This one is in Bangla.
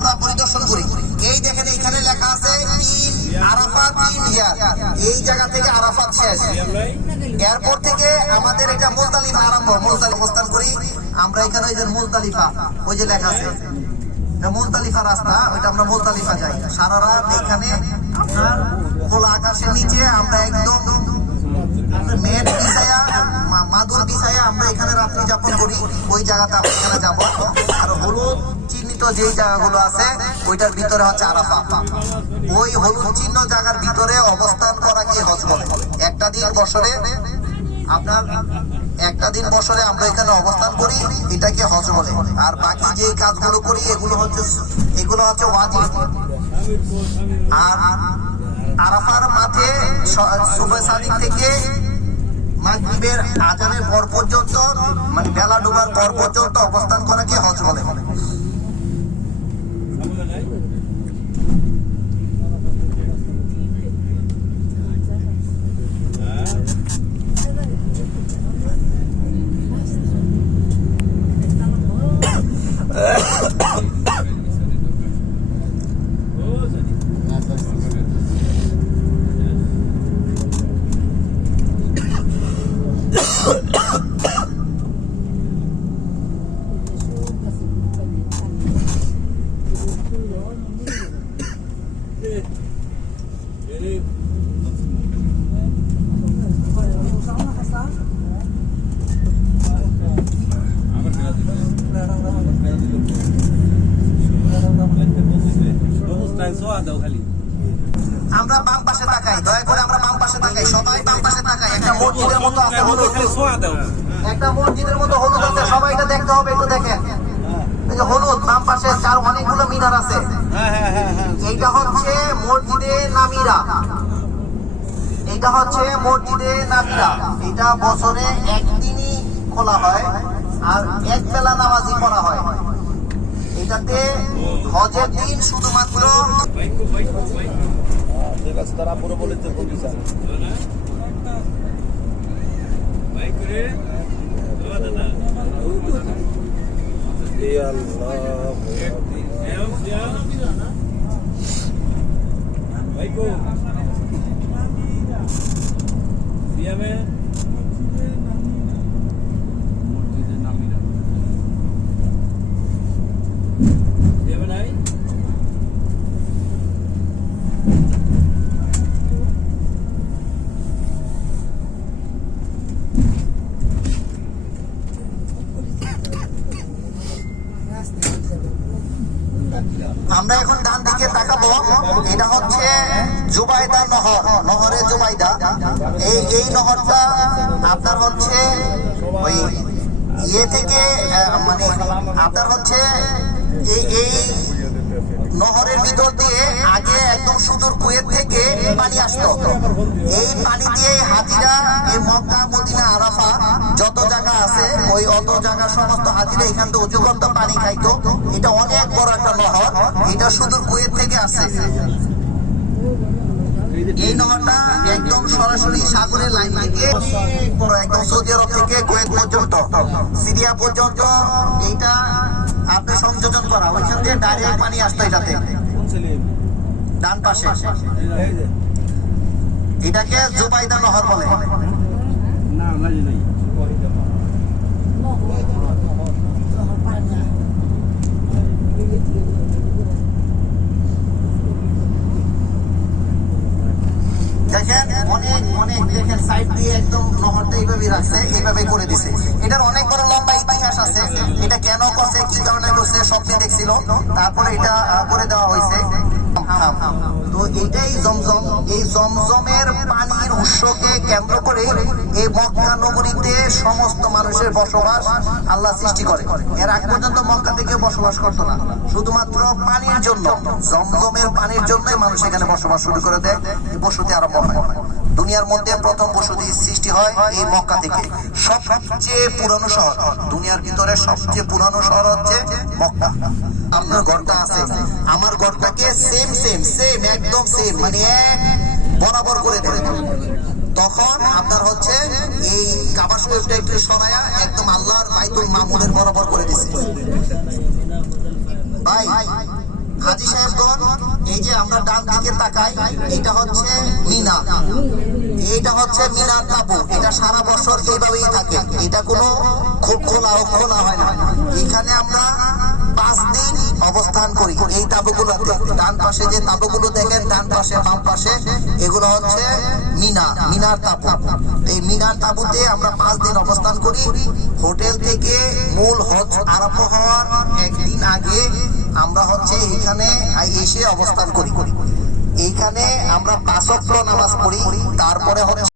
আমরা পরিদর্শন করি। এই দেখেন এখানে লেখা আছে আরাফাত ইন হিয়ার, এই জায়গা থেকে আরাফাত শেষ। এরপর থেকে আমাদের এটা মুজদালিফা আরম্ভ, মুজদালিফা অবস্থান করি আমরা। এখানে ওই যে মুজদালিফা, ওই যে লেখা আছে মুজদালিফা রাস্তা, ওইটা আমরা মুজদালিফা যাই। সারা রাত এখানে আপনার খোলা আকাশের নিচে আমরা একদম মেট বিছায়া, মাদুর বিছায়া আমরা এখানে রাত্রি যাপন করি। ওই জায়গাতে আমরা এখানে যাবো। আর হলুদ চিহ্নিত যেই জায়গাগুলো আছে ওইটার ভিতরে হচ্ছে আরাফা। ওই হলুদ চিহ্ন জায়গার ভিতরে অবস্থান করাকে হজ বলে। একটা দিন বছরে আমরা এখানে অবস্থান করি, এটাকে হজ বলে। আর বাকি যে কাজগুলো করি এগুলো হচ্ছে ওয়াজিব। আর আরাফার মাঠে সুবহ সাদিক থেকে মাগরিবের আজানের পর পর্যন্ত, মানে বেলা ডোবার পর পর্যন্ত অবস্থান করাকে হজ বলে। আমরা বাম পাশে তাকাই, দয়া করে আমরা বাম পাশে তাকাই, সবাই বাম পাশে তাকাই। একটা মসজিদের মতো আছে হলুদ, একটা মসজিদের মতো হলুদ আছে, সবাই এটা দেখতে হবে। একটু দেখেন এই যে হলুদ বাম পাশে, চার অনেকগুলো মিনার আছে। এইটা হচ্ছে মসজিদে নামিরা, এইটা হচ্ছে মসজিদে নামিরা। এটা বছরে একদিনই খোলা হয় আর এক বেলা নামাজি পড়া হয়। এটাতে হজের দিন শুধুমাত্র তারা পুরো বলে আমরা এখন ডান দিকে তাকাবো। এটা হচ্ছে জুবাইদা নহর, নহরে জুবাইদা। এই নহরটা আপনার হচ্ছে ওই ইয়ে থেকে, মানে আপনার হচ্ছে এই নহরের ভিতর দিয়ে আগে একদম সুদূর কুয়েত থেকে পানি আসতো। এই পানি দিয়ে হাজিরা এই মক্কা মদিনা আরাফা যত জায়গা আছে ওই অত জায়গা সমস্ত হাজিরা এখান থেকে উঁচু করতো, পানি খাইতো। এটা অনেক বড় একটা নহর, এটা সুদূর কুয়েত থেকে আসে। এই নহরটা একদম সরাসরি সাগরের লাইন থেকে বড়, একদম সৌদি আরব থেকে কুয়েত পর্যন্ত, সিরিয়া পর্যন্ত এইটা আপনি সংযোজন করা। ওইখান থেকে ডাইরেক্ট পানি আসতো এটাতে, ডান পাশে। এটাকে জুবাইদা নহর বলে। দেখেন অনেক অনেক, দেখেন সাইড দিয়ে একদম নহরটা এইভাবে রাখছে, এইভাবে করে দিছে। এটার অনেক বড় লম্বা ইতিহাস আছে। এটা কেন করছে, কি কারণে করছে, স্বপ্নে দেখছিল, তারপরে এটা করে দেওয়া হয়েছে। তো এটাই জমজম, এই জমজমের পানির উৎসকে কেন্দ্র করে এই মক্কা নগরীতে সমস্ত মানুষের বসবাস আল্লাহ সৃষ্টি করে। এর আগ পর্যন্ত মক্কাতে কেউ বসবাস করতো না, শুধুমাত্র পানির জন্য, জমজমের পানির জন্যই মানুষ এখানে বসবাস শুরু করে দেয়, বসতি আরম্ভ হয়। দুনিয়ার মধ্যে প্রথম বসতি সৃষ্টি হয় এই মক্কা থেকে। সবচেয়ে পুরানো শহর, দুনিয়ার ভিতরে সবচেয়ে পুরানো শহর হচ্ছে মক্কা। আপনার ঘরটা আছে, আমার ঘরটাকে সেম একদম সেম, মানে এক বরাবর করে দেবে। তখন আপনার হচ্ছে এই কাবা শরীফটা একটু সরায়া একদম আল্লাহর বাইতুল মামুনের বরাবর করে দিচ্ছে। ভাই হাজী সাহেবগণ, এই যে আমরা ডান দিকে তাকাই, এটা হচ্ছে মিনা, এটা হচ্ছে মিনার তাবু। এটা সারা বছর এইভাবেই থাকে, এটা কোনো খুব খোলা হয় না। এখানে আমরা 5 দিন অবস্থান করি এই তাবুগুলোতে। ডান পাশে যে তাবুগুলো দেখেন, ডান পাশে বাম পাশে, এগুলো হচ্ছে মিনার তাবু। এই মিনার তাবুতে আমরা 5 দিন অবস্থান করি। হোটেল থেকে মূল হজ আরম্ভ হওয়ার একদিন আগে আমরা হচ্ছে এখানে এসে অবস্থান করি। এইখানে আমরা 5 ওয়াক্ত নামাজ পড়ি। তারপরে হচ্ছে